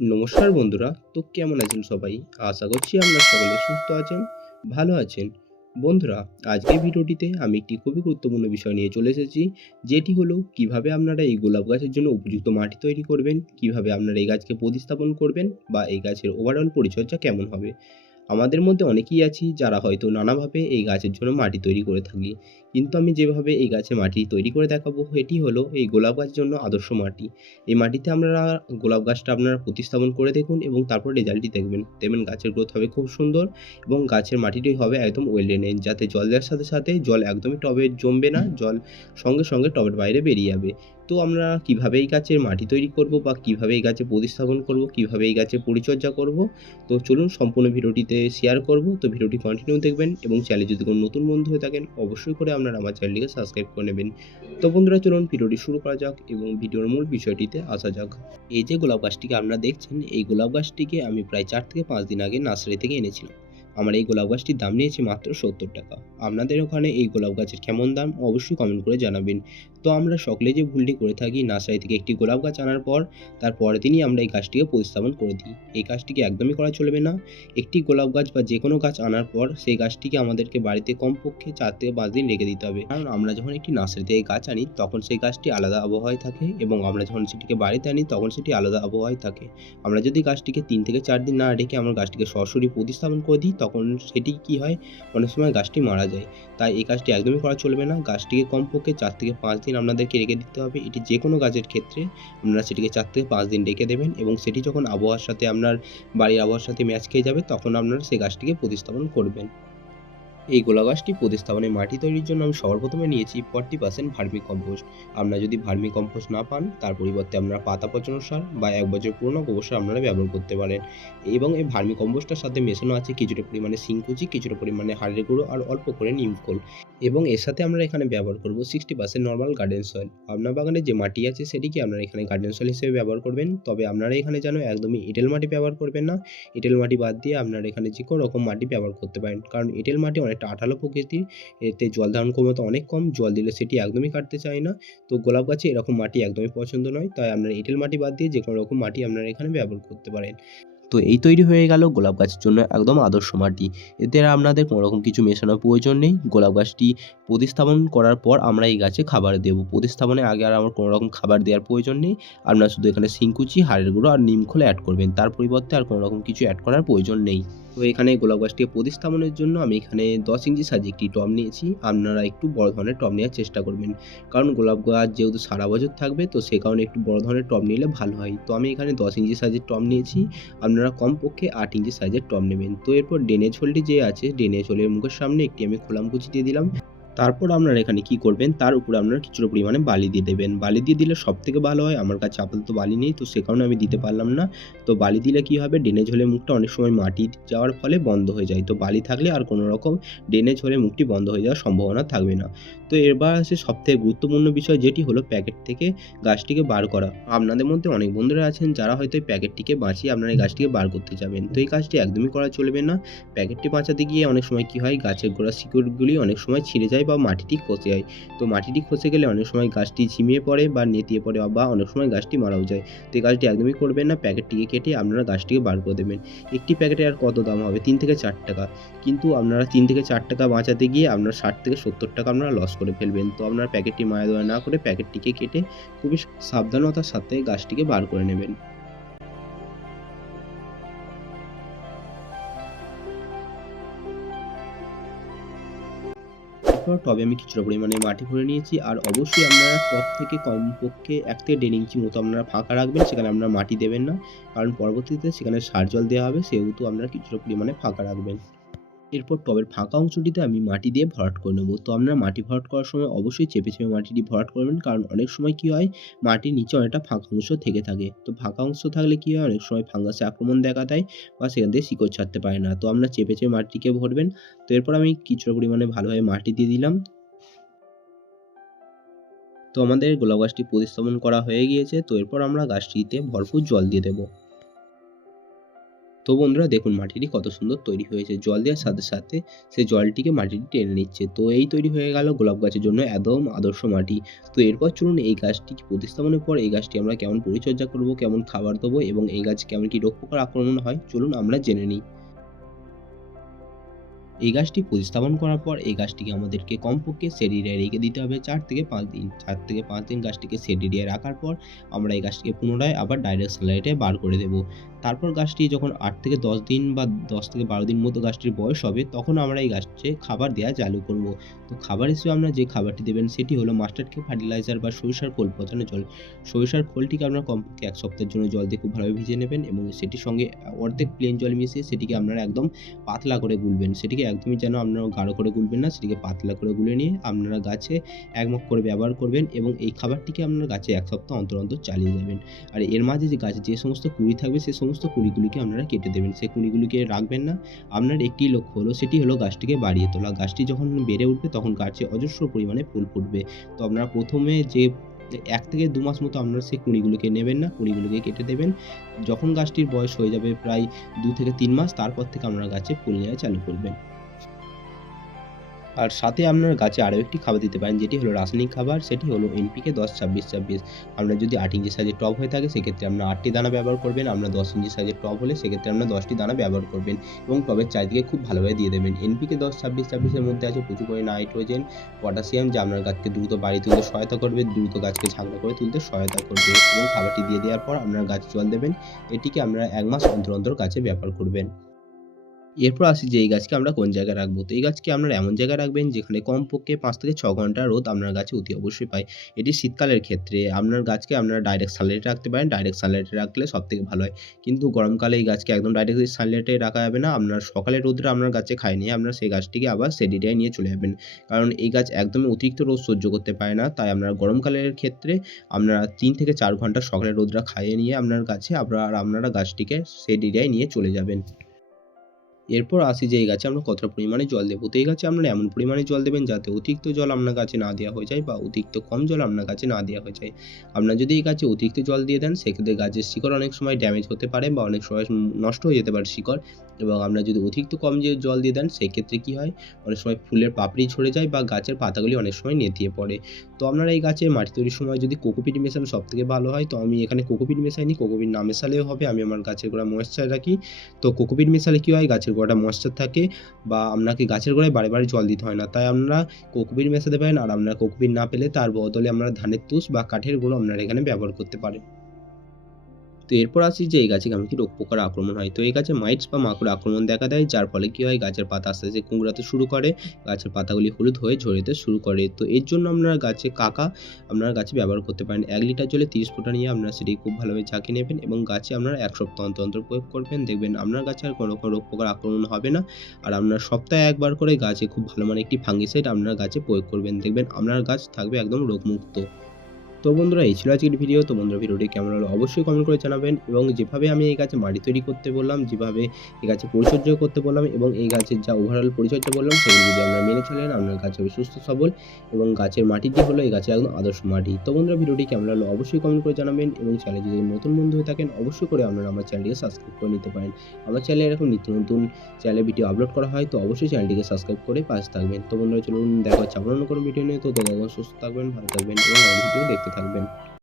নমস্কার বন্ধুরা, তো কেমন আছেন সবাই? আশা করছি আপনারা সকলে সুস্থ আছেন, ভালো আছেন। বন্ধুরা আজকের ভিডিওটিতে আমি একটি খুবই গুরুত্বপূর্ণ বিষয় নিয়ে চলে এসেছি, যেটি হলো কীভাবে আপনারা এই গোলাপ গাছের জন্য উপযুক্ত মাটি তৈরি করবেন, কীভাবে আপনারা এই গাছকে প্রতিস্থাপন করবেন বা এই গাছের ওভারঅল পরিচর্যা কেমন হবে। আমাদের মধ্যে অনেকেই আছি যারা হয়তো নানাভাবে এই গাছের জন্য মাটি তৈরি করে থাকি কিন্তু আমি যেভাবে এই গাছে মাটি তৈরি করে দেখাবো, এটি হলো এই গোলাপ গাছের জন্য আদর্শ মাটি। এই মাটিতে আপনারা গোলাপ গাছটা আপনারা প্রতিস্থাপন করে দেখুন এবং তারপর রেজাল্টটি দেখবেন। দেখবেন গাছের গ্রোথ হবে খুব সুন্দর এবং গাছের মাটিটি হবে একদম ওয়েল ড্রেনেজ যাতে জল দেওয়ার সাথে সাথে জল একদমই টবে জমবে না, জল সঙ্গে সঙ্গে টবের বাইরে বেরিয়ে যাবে। তো আমরা কীভাবে এই গাছের মাটি তৈরি করব বা কীভাবে এই গাছে প্রতিস্থাপন করব, কীভাবে এই গাছের পরিচর্যা করব, তো চলুন সম্পূর্ণ ভিডিওটিতে শেয়ার করব। তো ভিডিওটি কন্টিনিউ দেখবেন এবং চ্যানেলে যদি কোনো নতুন বন্ধু হয়ে থাকেন, অবশ্যই করে আপনারা আমার চ্যানেলটিকে সাবস্ক্রাইব করে নেবেন। তো বন্ধুরা, চলুন ভিডিওটি শুরু করা যাক এবং ভিডিওর মূল বিষয়টিতে আসা যাক। এই যে গোলাপ গাছটিকে আপনারা দেখছেন, এই গোলাপ গাছটিকে আমি প্রায় চার থেকে পাঁচ দিন আগে নার্সারি থেকে এনেছিলাম। আমার এই গোলাপ গাছটির দাম নিয়েছে মাত্র সত্তর টাকা। আপনাদের ওখানে এই গোলাপ গাছের কেমন দাম, অবশ্যই কমেন্ট করে জানাবেন। তো আমরা সকলে যে ভুলটি করে থাকি, নার্সারি থেকে একটি গোলাপ গাছ আনার পর তার পরের দিনই আমরা এই গাছটিকে প্রতিস্থাপন করে দিই। এই কাজটিকে একদমই করা চলবে না। একটি গোলাপ গাছ বা যে কোনো গাছ আনার পর, সেই গাছটিকে আমাদেরকে বাড়িতে কমপক্ষে চার থেকে পাঁচ দিন রেখে দিতে হবে। কারণ আমরা যখন একটি নার্সারি থেকে গাছ আনি, তখন সেই গাছটি আলাদা আবহাওয়ায় থাকে এবং আমরা যখন সেটিকে বাড়িতে আনি, তখন সেটি আলাদা আবহাওয়ায় থাকে। আমরা যদি গাছটিকে তিন থেকে চার দিন না রেখে আমরা গাছটিকে সরাসরি প্রতিস্থাপন করে দিই, তখন সেটি কি হয়? অনেক সময় গাছটি মারা যায়। তাই এই কাজটি একদমই করা চলবে না। গাছটিকে কমপক্ষে চার থেকে পাঁচ দিন আপনাদেরকে রেখে দিতে হবে, এটি যে কোনো গাছের ক্ষেত্রে আপনারা সেটিকে চার থেকে পাঁচ দিন রেখে দেবেন এবং সেটি যখন আবহাওয়ার সাথে আপনার বাড়ির আবহাওয়ার সাথে ম্যাচ খেয়ে যাবে, তখন আপনারা সেই গাছটিকে প্রতিস্থাপন করবেন। এই গোলা গাছটি প্রতিস্থাপনে মাটি তৈরির জন্য আমি সবার প্রথমে নিয়েছি ফর্টি পার্সেন্ট ভার্মি কম্পোস্ট। আপনারা যদি ভার্মি কম্পোস্ট না পান, তার পরিবর্তে আপনারা পাতা পচানো সার বা এক বছর পুরনো গোবর সার আপনারা ব্যবহার করতে পারেন। এবং এই ভার্মি কম্পোস্টটার সাথে মেশানো আছে কিছুটা পরিমাণে সিংকুচি কিছুটা পরিমাণে হাড়ের গুঁড়ো আর অল্প করে নিমখোল এবং এর সাথে আমরা এখানে ব্যবহার করব sixty percent normal garden soil. আপনার বাগানে যে মাটি আছে সেটিকে আপনারা এখানে গার্ডেন সয়েল হিসেবে ব্যবহার করবেন। তবে আপনারা এখানে যেন একদমই এঁটেল মাটি ব্যবহার করবেন না। এঁটেল মাটি বাদ দিয়ে আপনারা এখানে যে কোনো রকম মাটি ব্যবহার করতে পারেন। কারণ এঁটেল মাটি অনেকটা আঠালো প্রকৃতির, এতে জল ধারণ ক্ষমতা অনেক কম, জল দিলে সেটি একদমই কাটতে চায় না। তো গোলাপ গাছে এরকম মাটি একদমই পছন্দ নয়, তাই আপনারা এঁটেল মাটি বাদ দিয়ে যে কোনো রকম মাটি আপনারা এখানে ব্যবহার করতে পারেন। তো এই তৈরি হয়ে গেল গোলাপ গাছের জন্য একদম আদর্শ মাটি। এতে আপনাদের কোনো রকম কিছু মেশানোর প্রয়োজন নেই। গোলাপ গাছটি প্রতিস্থাপন করার পর আমরা এই গাছে খাবার দেবো। প্রতিস্থাপনের আগে আর আমার কোনো রকম খাবার দেওয়ার প্রয়োজন নেই। আপনারা শুধু এখানে শিংকুচি, হাড়ের গুঁড়ো আর নিম খোলে অ্যাড করবেন। তার পরিবর্তে আর কোনো রকম কিছু অ্যাড করার প্রয়োজন নেই। তো এখানে গোলাপ গাছটিকে প্রতিস্থাপনের জন্য আমি এখানে দশ ইঞ্চি সাইজে একটি টব নিয়েছি। আপনারা একটু বড় ধরনের টব নেওয়ার চেষ্টা করবেন। কারণ গোলাপ গাছ যেহেতু সারা বছর থাকবে, তো সে কারণে একটু বড় ধরনের টব নিলে ভালো হয়। তো আমি এখানে দশ ইঞ্চি সাইজের টব নিয়েছি। আপনারা কমপক্ষে আট ইঞ্চি সাইজের টপ নেবেন। তো এরপর ড্রেনেজ হোলটি যে আছে ড্রেনেজ হোলের মুখের সামনে একটি আমি খোলাম কুচি দিয়ে দিলাম। তারপর আপনারা এখানে কি করবেন, তার উপরে আপনারা কিছুটা পরিমাণে বালি দিয়ে দেবেন। বালি দিয়ে দিলে সব থেকে ভালো হয়, আমার কাছে আপাতত বালি নেই, তো সে কারণে আমি দিতে পারলাম না। তো বালি দিলে কি হবে, ড্রেনেজ হলে মুখটা অনেক সময় মাটি যাওয়ার ফলে বন্ধ হয়ে যায়। তো বালি থাকলে আর কোনো রকম ড্রেনেজ হলে মুখটি বন্ধ হয়ে যাওয়ার সম্ভাবনা থাকবে না। তো এবার আসে সবথেকে গুরুত্বপূর্ণ বিষয় যেটি হলো প্যাকেট থেকে গাছটিকে বার করা। আপনাদের মধ্যে অনেক বন্ধুরা আছেন, যারা হয়তো এই প্যাকেটটিকে বাঁচিয়ে আপনারা এই গাছটিকে বার করতে যাবেন। তো এই কাজটি একদমই করা চলবে না। প্যাকেটটি বাঁচাতে গিয়ে অনেক সময় কি হয়, গাছের গোড়া শিকড়গুলি অনেক সময় ছিঁড়ে যায় বা মাটিটি খসে যায়। তো মাটিটি খসে গেলে অনেক সময় গাছটি ঝিমিয়ে পড়ে বা নেতিয়ে পড়ে বা অনেক সময় গাছটি মারাও যায়। তো এই কাজটি একদমই করবেন না, প্যাকেটটিকে কেটে আপনারা গাছটিকে বার করে দেবেন। একটি প্যাকেটে আর কত দাম হবে? তিন থেকে চার টাকা। কিন্তু আপনারা তিন থেকে চার টাকা বাঁচাতে গিয়ে আপনারা ষাট থেকে সত্তর টাকা আপনারা লস করে ফেলবেন। তো আপনারা প্যাকেটটি মায়া দেওয়া না করে প্যাকেটটিকে কেটে খুবই সাবধানতার সাথে গাছটিকে বার করে নেবেন। এরপর টবে আমি কিছুটা পরিমাণে মাটি ভরে নিয়েছি। আর অবশ্যই আপনারা টব থেকে কমপক্ষে এক থেকে দেড় ইঞ্চি মতো আপনারা ফাঁকা রাখবেন, সেখানে আপনারা মাটি দেবেন না। কারণ পরবর্তীতে সেখানে সার জল দেওয়া হবে, সেহেতু আপনারা কিছুটা পরিমাণে ফাঁকা রাখবেন। এরপর টবের ফাঁকা অংশটিতে আমি মাটি দিয়ে ভরাট করে নেব। তো আপনারা মাটি ভরাট করার সময় অবশ্যই চেপে চেপে মাটিটি ভরাট করবেন, কারণ অনেক সময় কি হয়, মাটির নিচে অনেকটা ফাঁকা অংশ থেকে থাকে। তো ফাঁকা অংশ থাকলে কি হয়, অনেক সময় ফাঙ্গাসে আক্রমণ দেখা দেয় বা সেখান থেকে শিকড় ছাড়তে পারে না। তো আপনারা চেপে চেপে মাটিটিকে ভরবেন। তো এরপর আমি কিছুটা পরিমাণে ভালোভাবে মাটি দিয়ে দিলাম। তো আমাদের গোলাপ গাছটি প্রতিস্থাপন করা হয়ে গিয়েছে। তো এরপর আমরা গাছটিতে ভরপুর জল দিয়ে দেবো। তো বন্ধুরা দেখুন মাটিটি কত সুন্দর তৈরি হয়েছে। জল দেওয়ার সাথে সাথে সেই জলটিকে মাটিটি টেনে নিচ্ছে। তো এই তৈরি হয়ে গেল গোলাপ গাছের জন্য একদম আদর্শ মাটি। তো এরপর চলুন এই গাছটি প্রতিস্থাপনের পর এই গাছটি আমরা কেমন পরিচর্যা করব, কেমন খাবার দেবো এবং এই গাছ কেমন কি রোগ পোকার আক্রমণ হয়, চলুন আমরা জেনে নিই। এই গাছটি প্রতিস্থাপন করার পর এই গাছটিকে আমাদেরকে কমপক্ষে এরিয়ায় রেখে দিতে হবে। চার থেকে পাঁচ দিন, চার থেকে পাঁচ দিন গাছটিকে এরিয়ায় রাখার পর আমরা এই গাছটিকে পুনরায় আবার ডাইরেক্ট সানলাইটে বার করে দেব। তারপর গাছটি যখন আট থেকে দশ দিন বা দশ থেকে বারো দিন মতো গাছটির বয়স হবে, তখন আমরা এই গাছটিকে খাবার দেওয়া চালু করব। তো খাবার হিসেবে আমরা যে খাবারটি দেবেন, সেটি হলো মাস্টার্ড কে ফার্টিলাইজার বা সরিষার খোল পচানো জল। সরিষার খোলটিকে আপনারা কমপক্ষে এক সপ্তাহের জন্য জল দিয়ে খুব ভালোভাবে ভিজে নেবেন এবং সেটির সঙ্গে অর্ধেক প্লেন জল মিশিয়ে সেটিকে আপনারা একদম পাতলা করে গুলবেন। সেটিকে একদমই যেন আপনারা গাঢ় করে গুলবেন না, সেটিকে পাতলা করে গুলে নিয়ে আপনারা গাছে একমক করে ব্যবহার করবেন এবং এই খাবারটিকে আপনারা গাছে এক সপ্তাহ অন্তর অন্তর চালিয়ে যাবেন। আর এর মাঝে যে গাছে যে সমস্ত কুড়ি থাকবে, সে সমস্ত কুড়িগুলিকে আপনারা কেটে দেবেন। সেই কুঁড়িগুলিকে রাখবেন না। আপনার একটি লক্ষ্য হলো, সেটি হলো গাছটিকে বাড়িয়ে তোলা। গাছটি যখন বেড়ে উঠবে, তখন গাছে অজস্র পরিমাণে ফুল ফুটবে। তো আপনারা প্রথমে যে এক থেকে দু মাস মতো আপনারা সেই কুঁড়িগুলোকে নেবেন না। কুঁড়িগুলোকে কেটে দেবেন। যখন গাছটির বয়স হয়ে যাবে প্রায় দু থেকে তিন মাস, তারপর থেকে আপনারা গাছে ফুল নেওয়া চালু করবেন। আর সাথে আপনার গাছে আরও একটি খাবার দিতে পারেন, যেটি হলো রাসায়নিক খাবার, সেটি হলো এনপিকে দশ ছাব্বিশ ছাব্বিশ। আপনার যদি আট ইঞ্চি সাইজের টব হয়ে থাকে, সেক্ষেত্রে আপনার আটটি দানা ব্যবহার করবেন, আপনার দশ ইঞ্চি সাইজের টব হলে সেক্ষেত্রে আপনার দশটি দানা ব্যবহার করবেন এবং টবের চারিদিকে খুব ভালোভাবে দিয়ে দেবেন। এনপিকে দশ ছাব্বিশ ছাব্বিশের মধ্যে আছে প্রচুর করে নাইট্রোজেন, পটাশিয়াম, যা আপনার গাছকে দ্রুত বাড়ি তুলতে সহায়তা করবে, দ্রুত গাছকে ঝাঁকড়া করে তুলতে সহায়তা করবে এবং খাবারটি দিয়ে দেওয়ার পর আপনার গাছ জল দেবেন, এটিকে আপনারা এক মাস অন্তর অন্তর গাছে ব্যবহার করবেন। এরপর আসি যে এই গাছকে আমরা কোন জায়গায় রাখব? তো এই গাছকে আপনারা এমন জায়গায় রাখবেন যেখানে কমপক্ষে পাঁচ থেকে ছ ঘণ্টা রোদ আপনার গাছে অতি অবশ্যই পায়। এটি শীতকালের ক্ষেত্রে আপনার গাছকে আপনারা ডাইরেক্ট সানলাইটে রাখতে পারেন। ডাইরেক্ট সানলাইটে রাখলে সব থেকে ভালো হয়। কিন্তু গরমকালে এই গাছকে একদম ডাইরেক্ট সানলাইটে রাখা যাবে না। আপনার সকালে রোদটা আপনার গাছে খায় নিয়ে আপনার সেই গাছটিকে আবার সেডিটায় নিয়ে চলে যাবেন। কারণ এই গাছ একদমই অতিরিক্ত রোদ সহ্য করতে পারে না। তাই আপনার গরমকালের ক্ষেত্রে আপনারা তিন থেকে চার ঘণ্টা সকালে রোদটা খাইয়ে নিয়ে আপনার গাছে আবার আপনারা গাছটিকে সেড এরিয়ায় নিয়ে চলে যাবেন। এরপর আসি যে এই গাছে আমরা কতটা পরিমাণে জল দেবো। তো এই গাছে আপনারা এমন পরিমাণে জল দেবেন যাতে অতিরিক্ত জল আপনার গাছে না দেওয়া হয়ে যায় বা অতিরিক্ত কম জল আপনার গাছে না দেওয়া হয়ে যায়। আপনার যদি এই গাছে অতিরিক্ত জল দিয়ে দেন, সেক্ষেত্রে গাছের শিকড় অনেক সময় ড্যামেজ হতে পারে বা অনেক সময় নষ্ট হয়ে যেতে পারে শিকড়। এবং আপনার যদি অতিরিক্ত কম যে জল দিয়ে দেন, সেক্ষেত্রে কী হয়? অনেক সময় ফুলের পাপড়ি ঝরে যায় বা গাছের পাতাগুলি অনেক সময় নেতিয়ে পড়ে। তো আপনারা এই গাছে মাটি তৈরির সময় যদি কোকোপিট মেশান সব থেকে ভালো হয়, তো আমি এখানে কোকোপিট মেশাইনি, কোকোপিট না মেশালেও হবে, আমি আমার গাছের গোড়া ময়েশ্চার রাখি। তো কোকোপিট মেশালে কী হয়? গাছের গোড়াটা ময়েশ্চার থাকে বা আপনাকে গাছের গোড়ায় বারে বারে জল দিতে হয় না। তাই আপনারা কোকোপিট মেশাতে পারেন আর আপনারা কোকোপিট না পেলে তার বদলে আপনারা ধানের তুষ বা কাঠের গুঁড়ো আপনারা এখানে ব্যবহার করতে পারেন। তো এরপর আসি যে, এই গাছে কেমন কি রোগ পোকার আক্রমণ হয়। তো এই গাছে মাইটস বা মাকড় আক্রমণ দেখা দেয়, যার ফলে কী হয়, গাছের পাতা আস্তে আস্তে কুঁকড়াতে শুরু করে, গাছের পাতাগুলি হলুদ হয়ে ঝরতে শুরু করে। তো এর জন্য আপনারা গাছে কাকা, আপনারা গাছে ব্যবহার করতে পারেন। এক লিটার জলে তিরিশ ফোঁটা নিয়ে আপনারা সেটি খুব ভালোভাবে ঝাঁকিয়ে নেবেন এবং গাছে আপনারা এক সপ্তাহ অন্তর অন্তর প্রয়োগ করবেন। দেখবেন আপনার গাছে আর কোনো রোগ পোকার আক্রমণ হবে না। আর আপনার সপ্তাহে একবার করে গাছে খুব ভালো মানে একটি ফাঙ্গিসাইড আপনার গাছে প্রয়োগ করবেন। দেখবেন আপনার গাছ থাকবে একদম রোগমুক্ত। তো বন্ধুরা, এই ছিল আজকের ভিডিও তো বন্ধুরা ভিডিওটি কেমন হলো অবশ্যই কমেন্ট করে জানাবেন এবং যেভাবে আমি এই গাছে মাটি তৈরি করতে বললাম, যেভাবে এই গাছে পরিচর্যা করতে বললাম এবং এই গাছের যা ওভারঅল পরিচর্যা বললাম, সেগুলো যদি আপনারা মেনে চলেন, আপনার গাছ হবে সুস্থ, সবল এবং গাছের মাটি যে হলো, এই গাছের একদম আদর্শ মাটি। তো বন্ধুরা ভিডিওটি কেমন হলো অবশ্যই কমেন্ট করে জানাবেন এবং চ্যানেলে যদি নতুন বন্ধু হয়ে থাকেন, অবশ্যই করে আপনারা আমার চ্যানেলটিকে সাবস্ক্রাইব করে নিতে পারেন। আমার চ্যানেলে এরকম নিত্য নতুন চ্যানেলে ভিডিও আপলোড করা হয়, তো অবশ্যই চ্যানেলটিকে সাবস্ক্রাইব করে পাশে থাকবেন। তো বন্ধুরা, চলুন দেখা হচ্ছে কোনো ভিডিও নিয়ে। তো ততক্ষণ সুস্থ থাকবেন, ভালো থাকবেন এবং ভিডিও দেখতে থাকবেন।